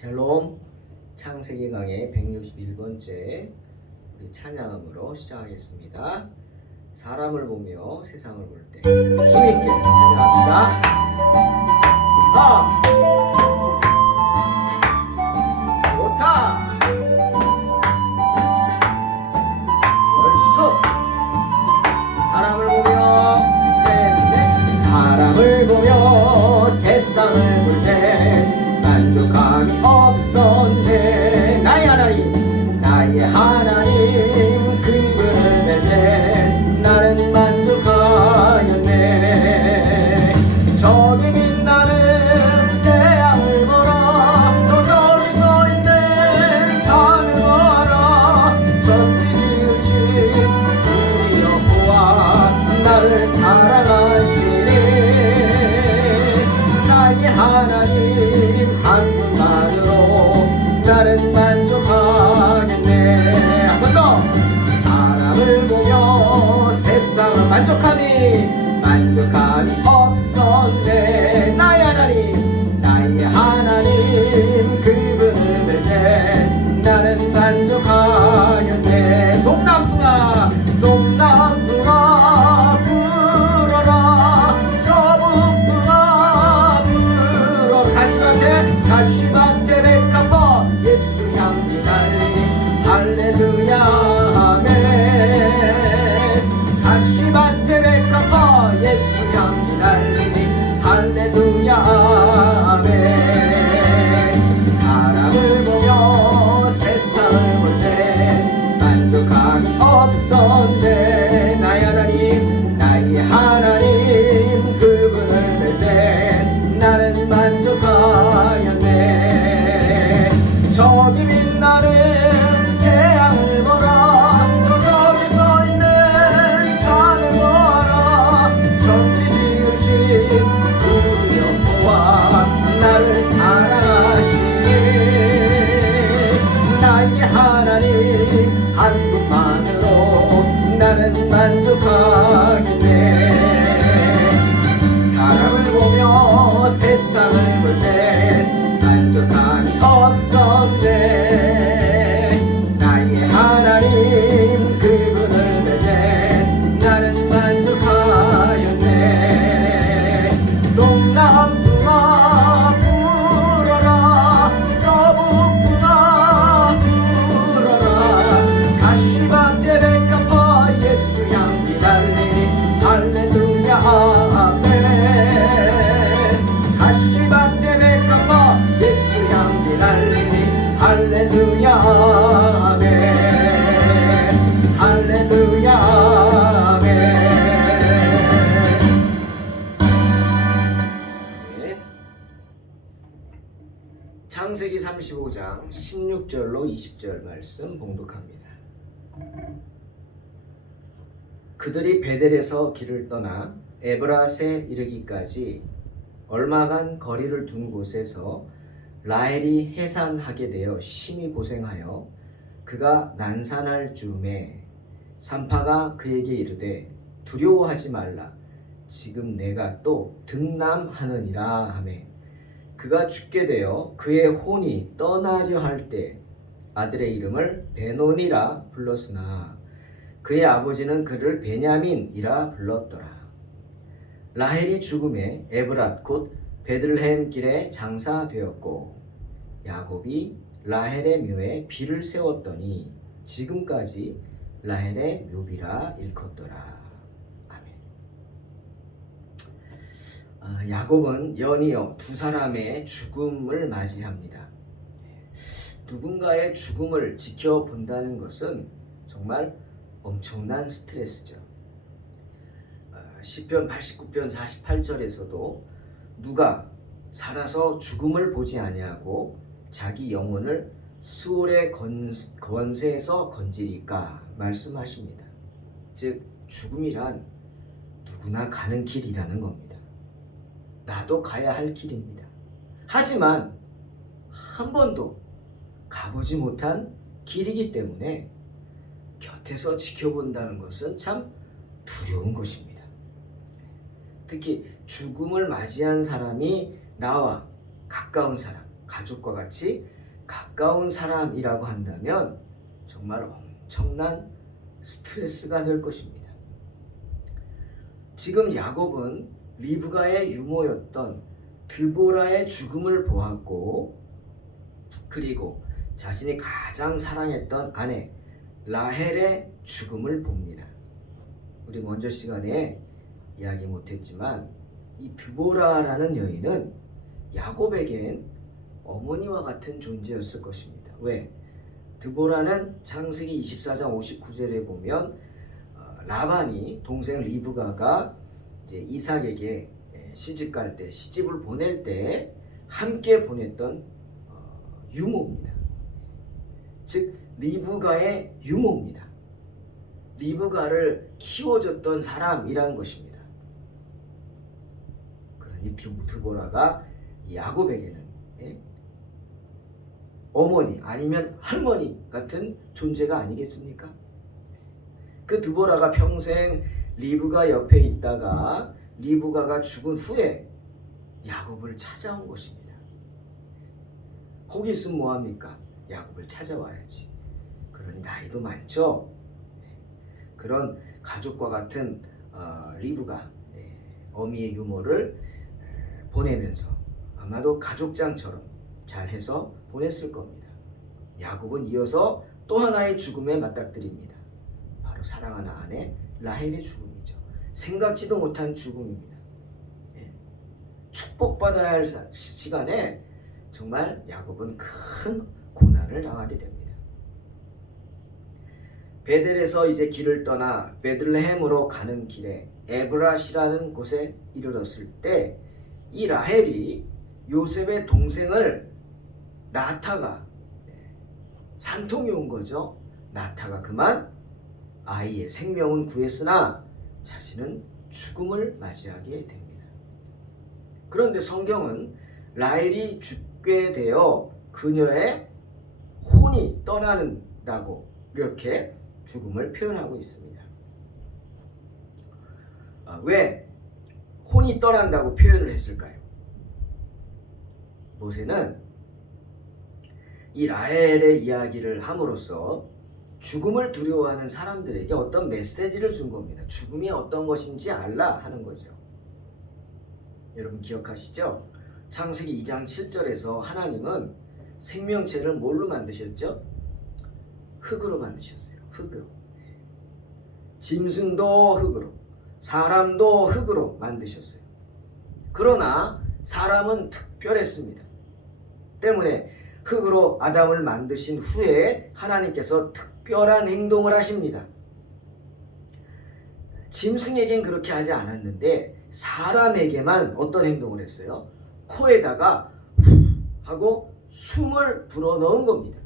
샬롬. 창세기 강의 161번째 우리 찬양으로 시작하겠습니다. 사람을 보며 세상을 볼 때 힘있게 찬양합시다. 좋다. 얼쑤. 사람을 보며 세상을 볼 때 만족함이 없었네. 나의 하나님 그분을 뵐 때 나는 만족하였네. 저기 빛나는 태양을 보라. 또 저기 서 있는 산을 보라. 천지 지으신 우리 여호와 나를 사랑하시니 나의 하나님 한 분만으로 나는 만족하겠네. 한 번 더. 사람을 보며 세상은 만족함이 없었네. 나의 하나님 그분을 뵐 때 나는 만족하겠네. 동남풍아 불어라. 서북풍아 불어라. 가시밭에 백합화 예수 향기 달리니 할렐루야 아멘. 가시밭에 백합화 예수 향기 달리니 할렐루야 아멘. 사람을 보며 세상을 볼 때 만족함이 없었네. 나의 하나님 그분을 뵐 때 나는 만족하였네. 저기 빛나는 태양을 보라. 또 저기 서 있는 산을 보라. 천지 지으신 우리 여호와 나를 사랑하시니 나의 하나님 한 분만으로 나는 만족하겠네. 사람을 보며 세상을 볼 때 만족함이 없었네. 나의 하나님 그분을 뵐 때 나는 만족하였네. 동남풍아 불어라. 서북풍아 불어라. 가시밭에 백합화 예수 향기 달리니 할렐루야 아멘. 가시밭에 백합화 예수 향기 달리니 할렐루야 아멘. 할렐루야 아멘. 네. 창세기 35장 16절로 20절 말씀 봉독합니다. 그들이 베델에서 길을 떠나 에브랏에 이르기까지 얼마간 거리를 둔 곳에서 라헬이 해산하게 되어 심히 고생하여 그가 난산할 즈음에 산파가 그에게 이르되 두려워하지 말라. 지금 내가 또 등남하느니라 하매 그가 죽게 되어 그의 혼이 떠나려 할 때 아들의 이름을 베논이라 불렀으나 그의 아버지는 그를 베냐민이라 불렀더라. 라헬이 죽음에 에브랏 곧 베들레헴 길에 장사되었고 야곱이 라헬의 묘에 비를 세웠더니 지금까지 라헬의 묘비라 일컫더라. 아멘. 야곱은 연이어 두 사람의 죽음을 맞이합니다. 누군가의 죽음을 지켜본다는 것은 정말 엄청난 스트레스죠. 시편 89편 48절에서도 누가 살아서 죽음을 보지 아니하고 자기 영혼을 스올의 권세에서 건지리까 말씀하십니다. 즉 죽음이란 누구나 가는 길이라는 겁니다. 나도 가야 할 길입니다. 하지만 한 번도 가보지 못한 길이기 때문에 곁에서 지켜본다는 것은 참 두려운 것입니다. 특히 죽음을 맞이한 사람이 나와 가까운 사람, 가족과 같이 가까운 사람이라고 한다면 정말 엄청난 스트레스가 될 것입니다. 지금 야곱은 리브가의 유모였던 드보라의 죽음을 보았고, 그리고 자신이 가장 사랑했던 아내 라헬의 죽음을 봅니다. 우리 먼저 시간에 이야기 못했지만 이 드보라라는 여인은 야곱에겐 어머니와 같은 존재였을 것입니다. 왜? 드보라는 창세기 24장 59절에 보면 라반이 동생 리브가가 이제 이삭에게 시집 갈 때, 시집을 보낼 때 함께 보냈던 유모입니다. 즉 리브가의 유모입니다. 리브가를 키워줬던 사람이라는 것입니다. 그러니 드보라가 야곱에게는 어머니 아니면 할머니 같은 존재가 아니겠습니까? 그 드보라가 평생 리브가 옆에 있다가 리브가가 죽은 후에 야곱을 찾아온 것입니다. 거기 있으면 뭐합니까? 야곱을 찾아와야지. 그러니 나이도 많죠. 그런 가족과 같은 리브가 어미의 유모를 보내면서 아마도 가족장처럼 잘해서 보냈을 겁니다. 야곱은 이어서 또 하나의 죽음에 맞닥뜨립니다. 바로 사랑하는 아내 라헬의 죽음이죠. 생각지도 못한 죽음입니다. 축복받아야 할 시간에 정말 야곱은 큰 고난을 당하게 됩니다. 베델에서 이제 길을 떠나 베들레헴으로 가는 길에 에브라시라는 곳에 이르렀을 때 이 라헬이 요셉의 동생을 나타가 산통이 온 거죠. 나타가 그만 아이의 생명은 구했으나 자신은 죽음을 맞이하게 됩니다. 그런데 성경은 라헬이 죽게 되어 그녀의 혼이 떠나는다고 이렇게 죽음을 표현하고 있습니다. 왜 혼이 떠난다고 표현을 했을까요? 모세는 이 라헬의 이야기를 함으로써 죽음을 두려워하는 사람들에게 어떤 메시지를 준 겁니다. 죽음이 어떤 것인지 알라 하는 거죠. 여러분 기억하시죠? 창세기 2장 7절에서 하나님은 생명체를 뭘로 만드셨죠? 흙으로 만드셨어요. 흙으로. 짐승도 흙으로, 사람도 흙으로 만드셨어요. 그러나 사람은 특별했습니다. 때문에 흙으로 아담을 만드신 후에 하나님께서 특별한 행동을 하십니다. 짐승에겐 그렇게 하지 않았는데 사람에게만 어떤 행동을 했어요? 코에다가 하고 숨을 불어넣은 겁니다.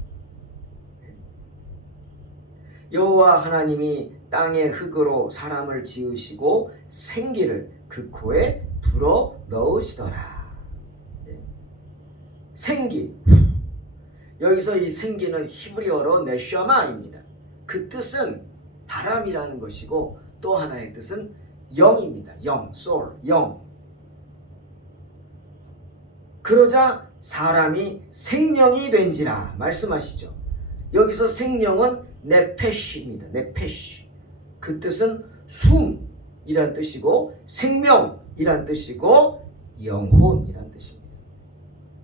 여호와 하나님이 땅의 흙으로 사람을 지으시고 생기를 그 코에 불어넣으시더라. 생기, 여기서 이 생기는 히브리어로 네샤마입니다. 그 뜻은 바람이라는 것이고 또 하나의 뜻은 영입니다. 영, soul, 영. 그러자 사람이 생명이 된지라 말씀하시죠. 여기서 생명은 네페시입니다. 네페시. 그 뜻은 숨이란 뜻이고 생명이란 뜻이고 영혼이란 뜻입니다.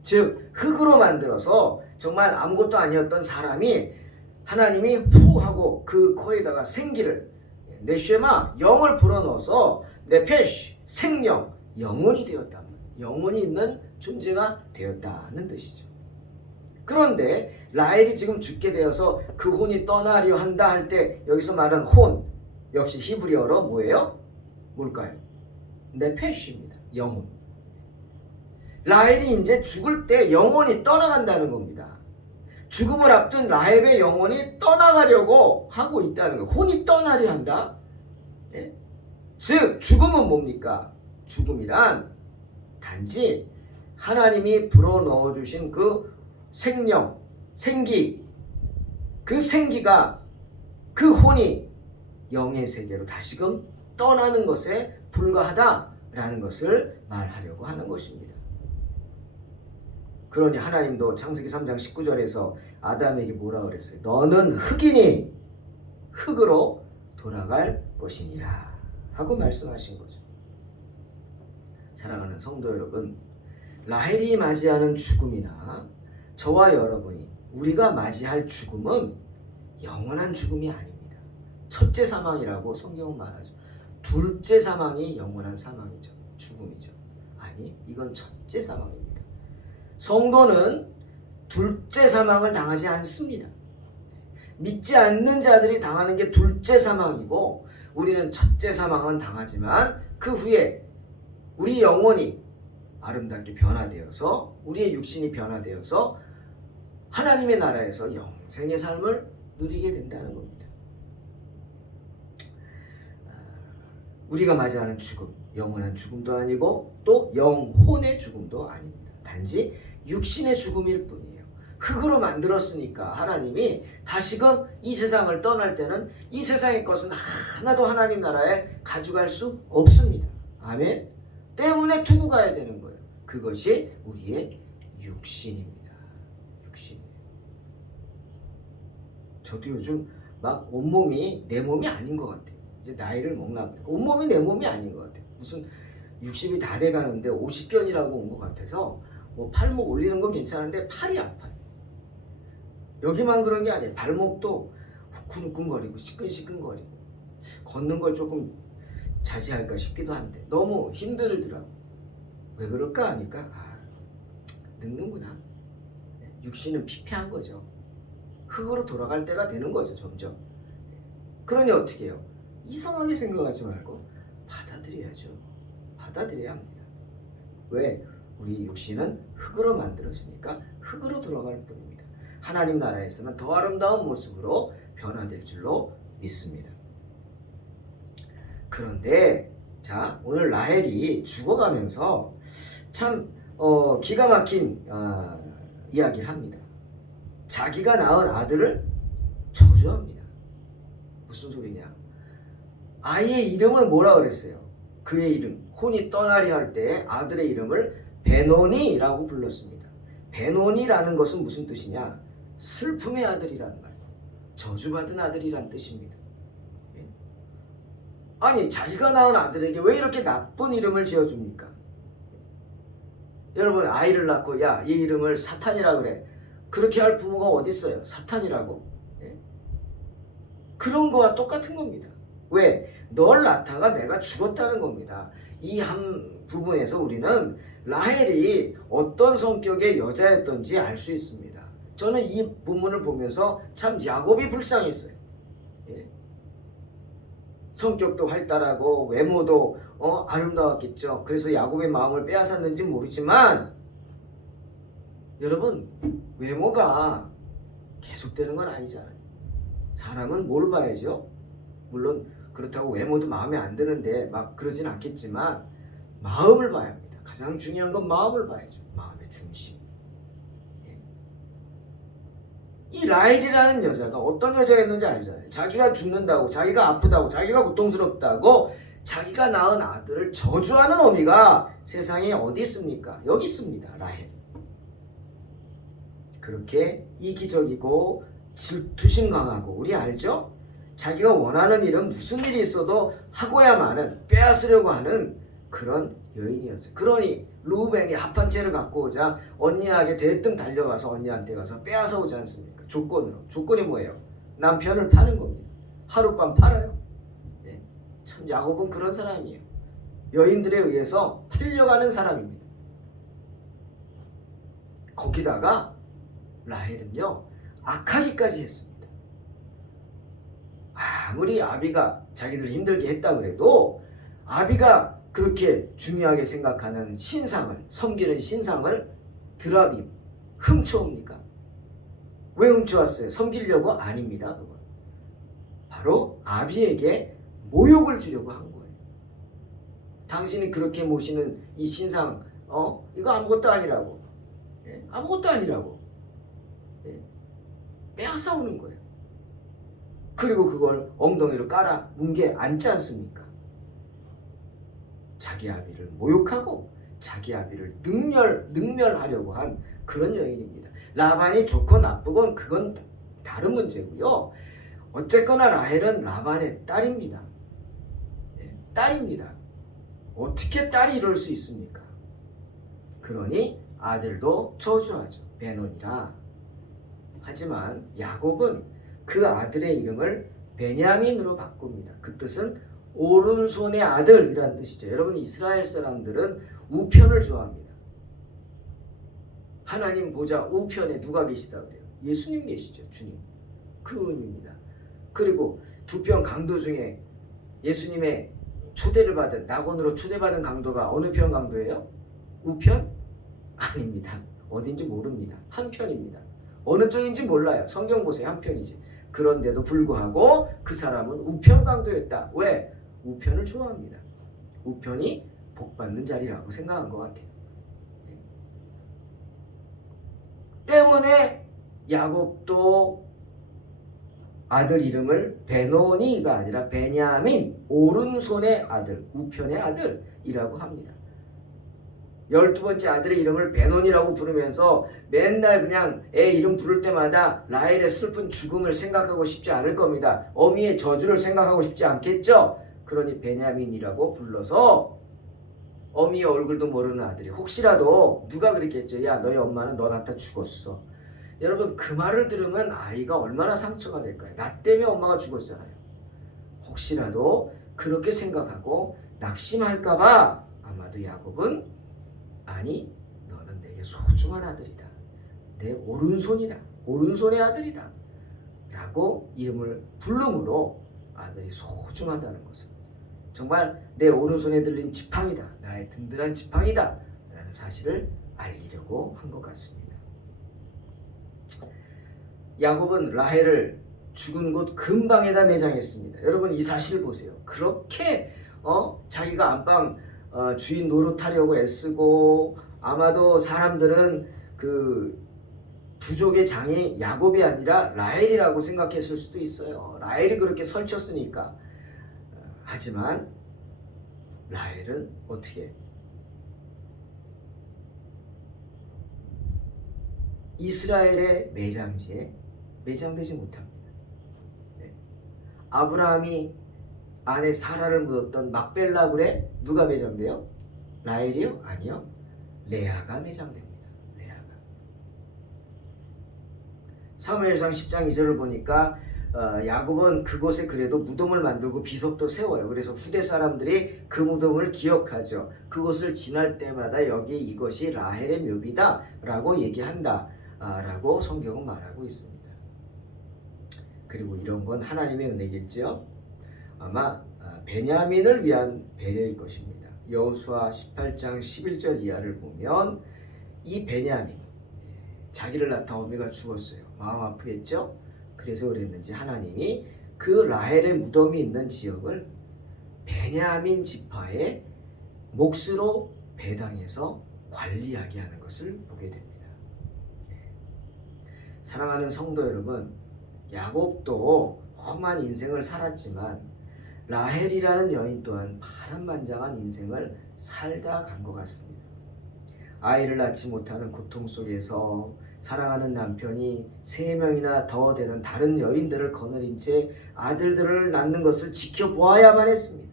즉 흙으로 만들어서 정말 아무것도 아니었던 사람이 하나님이 후 하고 그 코에다가 생기를 네쉐마 영을 불어넣어서 네페시 생명 영혼이 되었다. 영혼이 있는 존재가 되었다는 뜻이죠. 그런데 라헬이 지금 죽게 되어서 그 혼이 떠나려 한다 할 때 여기서 말하는 혼 역시 히브리어로 뭐예요? 뭘까요? 네페시입니다. 영혼. 라헬이 이제 죽을 때 영혼이 떠나간다는 겁니다. 죽음을 앞둔 라헬의 영혼이 떠나가려고 하고 있다는 거예요. 혼이 떠나려 한다. 예? 즉 죽음은 뭡니까? 죽음이란 단지 하나님이 불어넣어 주신 그 생명, 생기, 그 생기가 그 혼이 영의 세계로 다시금 떠나는 것에 불과하다라는 것을 말하려고 하는 것입니다. 그러니 하나님도 창세기 3장 19절에서 아담에게 뭐라 그랬어요? 너는 흙이니 흙으로 돌아갈 것이니라 하고 말씀하신 거죠. 사랑하는 성도 여러분, 라헬이 맞이하는 죽음이나 저와 여러분이 우리가 맞이할 죽음은 영원한 죽음이 아닙니다. 첫째 사망이라고 성경은 말하죠. 둘째 사망이 영원한 사망이죠. 죽음이죠. 아니, 이건 첫째 사망입니다. 성도는 둘째 사망을 당하지 않습니다. 믿지 않는 자들이 당하는 게 둘째 사망이고 우리는 첫째 사망은 당하지만 그 후에 우리 영혼이 아름답게 변화되어서 우리의 육신이 변화되어서 하나님의 나라에서 영생의 삶을 누리게 된다는 겁니다. 우리가 맞이하는 죽음, 영원한 죽음도 아니고 또 영혼의 죽음도 아닙니다. 단지 육신의 죽음일 뿐이에요. 흙으로 만들었으니까 하나님이 다시금 이 세상을 떠날 때는 이 세상의 것은 하나도 하나님 나라에 가져갈 수 없습니다. 아멘. 때문에 두고 가야 되는 거예요. 그것이 우리의 육신입니다. 육신. 저도 요즘 막 온몸이 내 몸이 아닌 것 같아요. 이제 나이를 먹나 봐요. 온몸이 내 몸이 아닌 것 같아요. 무슨 60이 다 돼가는데 50견이라고 온 것 같아서 뭐 팔목 올리는 건 괜찮은데 팔이 아파요. 여기만 그런 게 아니에요. 발목도 후끈후끈거리고 시끈시끈거리고 걷는 걸 조금 자제할까 싶기도 한데 너무 힘들더라고. 왜 그럴까 하니까 늙는구나. 육신은 피폐한 거죠. 흙으로 돌아갈 때가 되는 거죠. 점점. 그러니 어떻게 해요? 이상하게 생각하지 말고 받아들여야죠. 받아들여야 합니다. 왜? 우리 육신은 흙으로 만들었으니까 흙으로 돌아갈 뿐입니다. 하나님 나라에서는 더 아름다운 모습으로 변화될 줄로 믿습니다. 그런데 자, 오늘 라헬이 죽어가면서 참 기가 막힌 이야기를 합니다. 자기가 낳은 아들을 저주합니다. 무슨 소리냐? 아이의 이름을 뭐라 그랬어요? 그의 이름, 혼이 떠나려 할 때 아들의 이름을 베노니라고 불렀습니다. 베노니라는 것은 무슨 뜻이냐? 슬픔의 아들이라는 말, 저주받은 아들이란 뜻입니다. 아니, 자기가 낳은 아들에게 왜 이렇게 나쁜 이름을 지어줍니까? 여러분, 아이를 낳고 야, 이 이름을 사탄이라 그래. 그렇게 할 부모가 어디 있어요? 사탄이라고? 그런 거와 똑같은 겁니다. 왜? 널 낳다가 내가 죽었다는 겁니다. 이 한 부분에서 우리는 라헬이 어떤 성격의 여자였던지 알 수 있습니다. 저는 이 본문을 보면서 참 야곱이 불쌍했어요. 성격도 활달하고 외모도 아름다웠겠죠. 그래서 야곱의 마음을 빼앗았는지 모르지만 여러분, 외모가 계속되는 건 아니잖아요. 사람은 뭘 봐야죠? 물론 그렇다고 외모도 마음에 안 드는데 막 그러진 않겠지만 마음을 봐야 합니다. 가장 중요한 건 마음을 봐야죠. 마음의 중심. 이 라헬이라는 여자가 어떤 여자였는지 알잖아요. 자기가 죽는다고, 자기가 아프다고, 자기가 고통스럽다고 자기가 낳은 아들을 저주하는 어미가 세상에 어디 있습니까? 여기 있습니다. 라헬. 그렇게 이기적이고 질투심 강하고, 우리 알죠? 자기가 원하는 일은 무슨 일이 있어도 하고야만은, 빼앗으려고 하는 그런 여인이었어요. 그러니 루벤이 합한 채를 갖고 오자 언니에게 대뜸 달려가서 언니한테 가서 빼앗아 오지 않습니까? 조건으로. 조건이 뭐예요? 남편을 파는 겁니다. 하룻밤 팔아요. 참 야곱은 그런 사람이에요. 여인들에 의해서 팔려가는 사람입니다. 거기다가 라헬은요, 악하기까지 했습니다. 아무리 아비가 자기들 힘들게 했다 그래도 아비가 그렇게 중요하게 생각하는 신상을, 섬기는 신상을 드라비 훔쳐옵니까? 왜 훔쳐왔어요? 섬기려고? 아닙니다. 그건 바로 아비에게 모욕을 주려고 한 거예요. 당신이 그렇게 모시는 이 신상, 이거 아무것도 아니라고. 아무것도 아니라고. 빼앗아 오는 거예요. 그리고 그걸 엉덩이로 깔아 뭉개 앉지 않습니까? 자기 아비를 모욕하고 자기 아비를 능멸하려고 한 그런 여인입니다. 라반이 좋고 나쁘건 그건 다른 문제고요. 어쨌거나 라헬은 라반의 딸입니다. 딸입니다. 어떻게 딸이 이럴 수 있습니까? 그러니 아들도 저주하죠. 베논이라. 하지만 야곱은 그 아들의 이름을 베냐민으로 바꿉니다. 그 뜻은 오른손의 아들이라는 뜻이죠. 여러분, 이스라엘 사람들은 우편을 좋아합니다. 하나님 보좌 우편에 누가 계시다 그래요? 예수님 계시죠. 주님. 그 의미입니다. 그리고 두 편 강도 중에 예수님의 초대를 받은, 낙원으로 초대받은 강도가 어느 편 강도예요? 우편? 아닙니다. 어딘지 모릅니다. 한편입니다. 어느 쪽인지 몰라요. 성경 보세요. 한편이지. 그런데도 불구하고 그 사람은 우편 강도였다. 왜? 우편을 좋아합니다. 우편이 복받는 자리라고 생각한 것 같아요. 때문에 야곱도 아들 이름을 베노니가 아니라 베냐민, 오른손의 아들, 우편의 아들이라고 합니다. 12번째 아들의 이름을 베논이라고 부르면서 맨날 그냥 애 이름 부를 때마다 라헬의 슬픈 죽음을 생각하고 싶지 않을 겁니다. 어미의 저주를 생각하고 싶지 않겠죠? 그러니 베냐민이라고 불러서 어미의 얼굴도 모르는 아들이, 혹시라도 누가 그랬겠죠? 야, 너희 엄마는 너 낳다 죽었어. 여러분, 그 말을 들으면 아이가 얼마나 상처가 될까요? 나 때문에 엄마가 죽었잖아요. 혹시라도 그렇게 생각하고 낙심할까봐 아마도 야곱은, 아니, 너는 내게 소중한 아들이다. 내 오른손이다. 오른손의 아들이다. 라고 이름을 부름으로 아들이 소중하다는 것을, 정말 내 오른손에 들린 지팡이다. 나의 든든한 지팡이다. 라는 사실을 알리려고 한 것 같습니다. 야곱은 라헬을 죽은 곳 근방에다 매장했습니다. 여러분, 이 사실을 보세요. 그렇게 자기가 안방 주인 노릇하려고 애쓰고, 아마도 사람들은 그 부족의 장이 야곱이 아니라 라헬이라고 생각했을 수도 있어요. 라헬이 그렇게 설쳤으니까. 하지만 라헬은 어떻게 이스라엘의 매장지에 매장되지 못합니다. 아브라함이 아내 사라를 묻었던 막벨라굴에 누가 매장돼요? 라헬이요? 아니요. 레아가 매장됩니다. 레아가. 사무엘상 10장 2절을 보니까 야곱은 그곳에 그래도 무덤을 만들고 비석도 세워요. 그래서 후대 사람들이 그 무덤을 기억하죠. 그곳을 지날 때마다 여기 이것이 라헬의 묘비다 라고 얘기한다 라고 성경은 말하고 있습니다. 그리고 이런 건 하나님의 은혜겠죠. 아마 베냐민을 위한 배려일 것입니다. 여호수아 18장 11절 이하를 보면 이 베냐민, 자기를 낳다 어미가 죽었어요. 마음 아프겠죠? 그래서 그랬는지 하나님이 그 라헬의 무덤이 있는 지역을 베냐민 지파의 몫으로 배당해서 관리하게 하는 것을 보게 됩니다. 사랑하는 성도 여러분, 야곱도 험한 인생을 살았지만 라헬이라는 여인 또한 파란만장한 인생을 살다 간 것 같습니다. 아이를 낳지 못하는 고통 속에서 사랑하는 남편이 3명이나 더 되는 다른 여인들을 거느린 채 아들들을 낳는 것을 지켜보아야만 했습니다.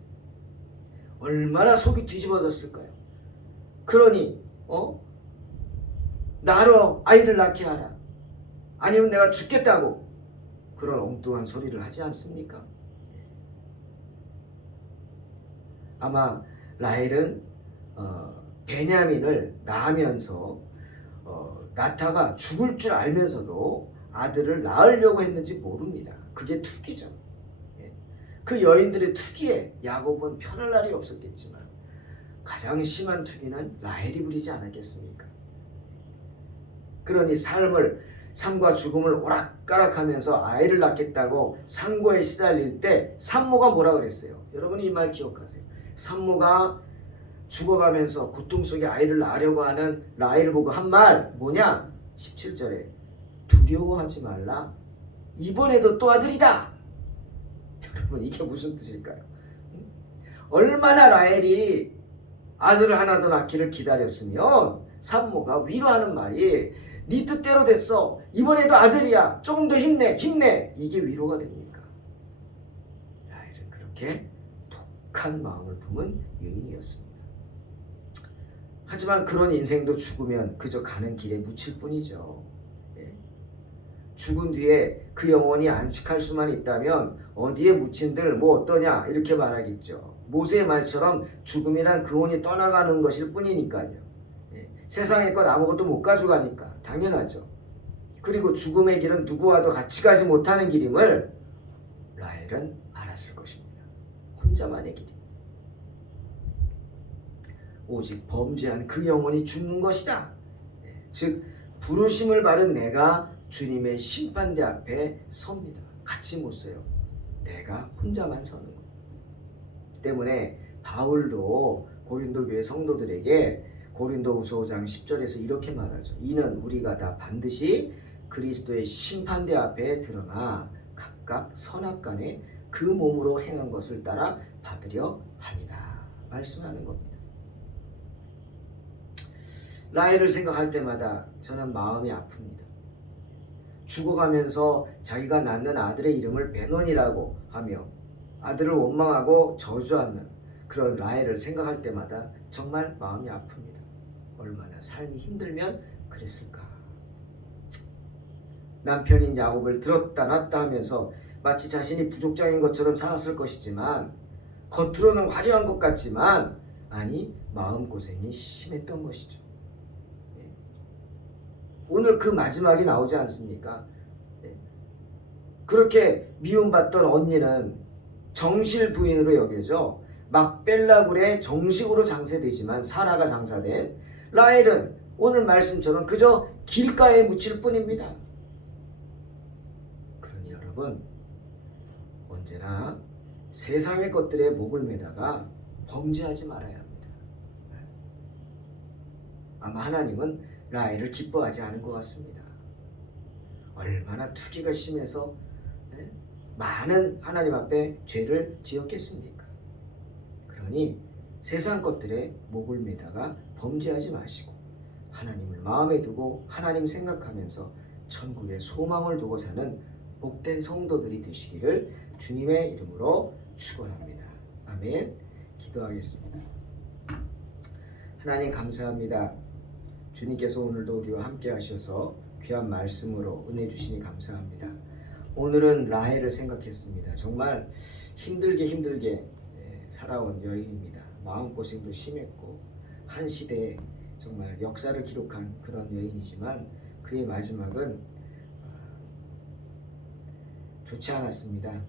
얼마나 속이 뒤집어졌을까요? 그러니 나로 아이를 낳게 하라, 아니면 내가 죽겠다고 그런 엉뚱한 소리를 하지 않습니까? 아마 라헬은 베냐민을 낳으면서 낳다가 죽을 줄 알면서도 아들을 낳으려고 했는지 모릅니다. 그게 투기죠. 그 여인들의 투기에 야곱은 편할 날이 없었겠지만 가장 심한 투기는 라헬이 부리지 않았겠습니까? 그러니 삶과 죽음을 오락가락하면서 아이를 낳겠다고 상고에 시달릴 때 산모가 뭐라 그랬어요? 여러분이 이 말 기억하세요. 산모가 죽어가면서 고통 속에 아이를 낳으려고 하는 라헬을 보고 한 말 뭐냐? 17절에 두려워하지 말라, 이번에도 또 아들이다. 여러분, 이게 무슨 뜻일까요? 얼마나 라헬이 아들을 하나 더 낳기를 기다렸으면 산모가 위로하는 말이 네 뜻대로 됐어. 이번에도 아들이야. 조금 더 힘내. 이게 위로가 됩니까? 라헬은 그렇게 독한 마음을 품은 여인이었습니다. 하지만 그런 인생도 죽으면 그저 가는 길에 묻힐 뿐이죠. 죽은 뒤에 그 영혼이 안식할 수만 있다면 어디에 묻힌들 뭐 어떠냐 이렇게 말하겠죠. 모세의 말처럼 죽음이란 그 혼이 떠나가는 것일 뿐이니까요. 세상의 것 아무것도 못 가져가니까 당연하죠. 그리고 죽음의 길은 누구와도 같이 가지 못하는 길임을 라헬은 알았을 것입니다. 혼자만의 길이. 오직 범죄한 그 영혼이 죽는 것이다. 즉 부르심을 받은 내가 주님의 심판대 앞에 섭니다. 같이 못 서요. 내가 혼자만 서는 것. 때문에 바울도 고린도 교회 성도들에게 고린도후서 5장 10절에서 이렇게 말하죠. 이는 우리가 다 반드시 그리스도의 심판대 앞에 드러나 각각 선악간에 그 몸으로 행한 것을 따라 받으려 합니다. 말씀하는 겁니다. 라헬을 생각할 때마다 저는 마음이 아픕니다. 죽어가면서 자기가 낳는 아들의 이름을 베논이라고 하며 아들을 원망하고 저주하는 그런 라헬을 생각할 때마다 정말 마음이 아픕니다. 얼마나 삶이 힘들면 그랬을까. 남편인 야곱을 들었다 놨다 하면서 마치 자신이 부족장인 것처럼 살았을 것이지만 겉으로는 화려한 것 같지만 아니 마음고생이 심했던 것이죠. 오늘 그 마지막이 나오지 않습니까? 그렇게 미움받던 언니는 정실 부인으로 여겨져 막벨라굴에 정식으로 장사되지만 사라가 장사된 라헬은 오늘 말씀처럼 그저 길가에 묻힐 뿐입니다. 그러니 여러분 언제나 세상의 것들에 목을 매다가 범죄하지 말아야 합니다. 아마 하나님은 라헬을 기뻐하지 않은 것 같습니다. 얼마나 투기가 심해서 많은 하나님 앞에 죄를 지었겠습니까? 그러니 세상 것들에 목을 매다가 범죄하지 마시고 하나님을 마음에 두고 하나님 생각하면서 천국에 소망을 두고 사는 복된 성도들이 되시기를 주님의 이름으로 축원합니다. 아멘. 기도하겠습니다. 하나님 감사합니다. 주님께서 오늘도 우리와 함께 하셔서 귀한 말씀으로 은혜 주시니 감사합니다. 오늘은 라헬을 생각했습니다. 정말 힘들게 살아온 여인입니다. 마음고생도 심했고 한 시대에 정말 역사를 기록한 그런 여인이지만 그의 마지막은 좋지 않았습니다.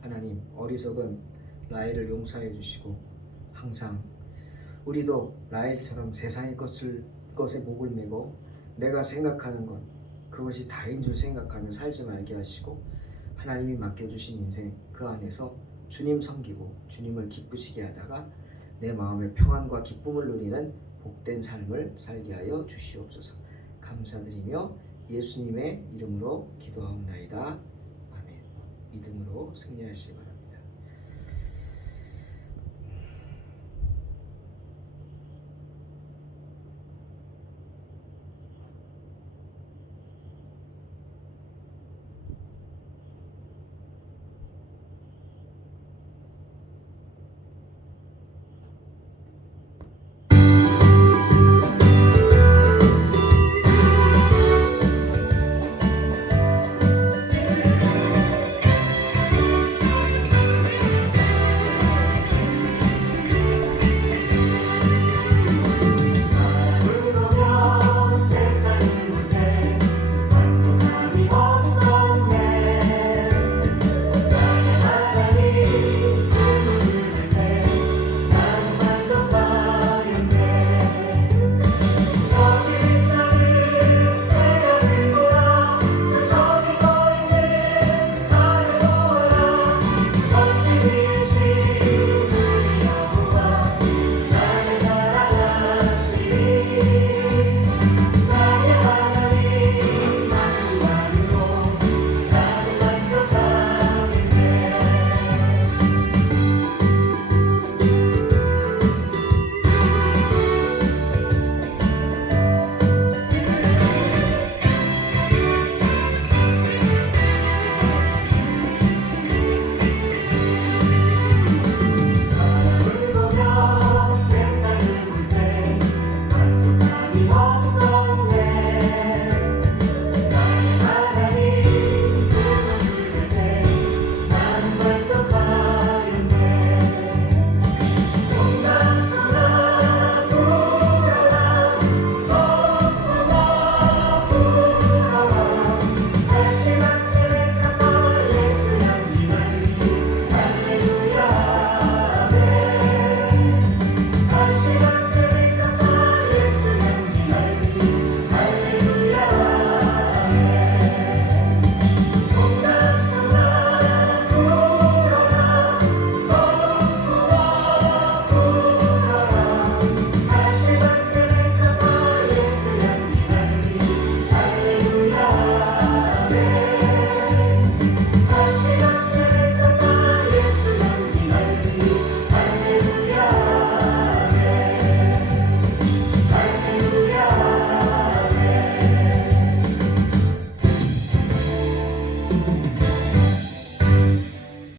하나님 어리석은 라헬을 용서해 주시고 항상 우리도 라헬처럼 세상의 것에 목을 매고 내가 생각하는 것 그것이 다인 줄 생각하며 살지 말게 하시고 하나님이 맡겨주신 인생 그 안에서 주님 섬기고 주님을 기쁘시게 하다가 내 마음의 평안과 기쁨을 누리는 복된 삶을 살게 하여 주시옵소서. 감사드리며 예수님의 이름으로 기도하옵나이다. 아멘. 믿음으로 승리하시기 바랍니다.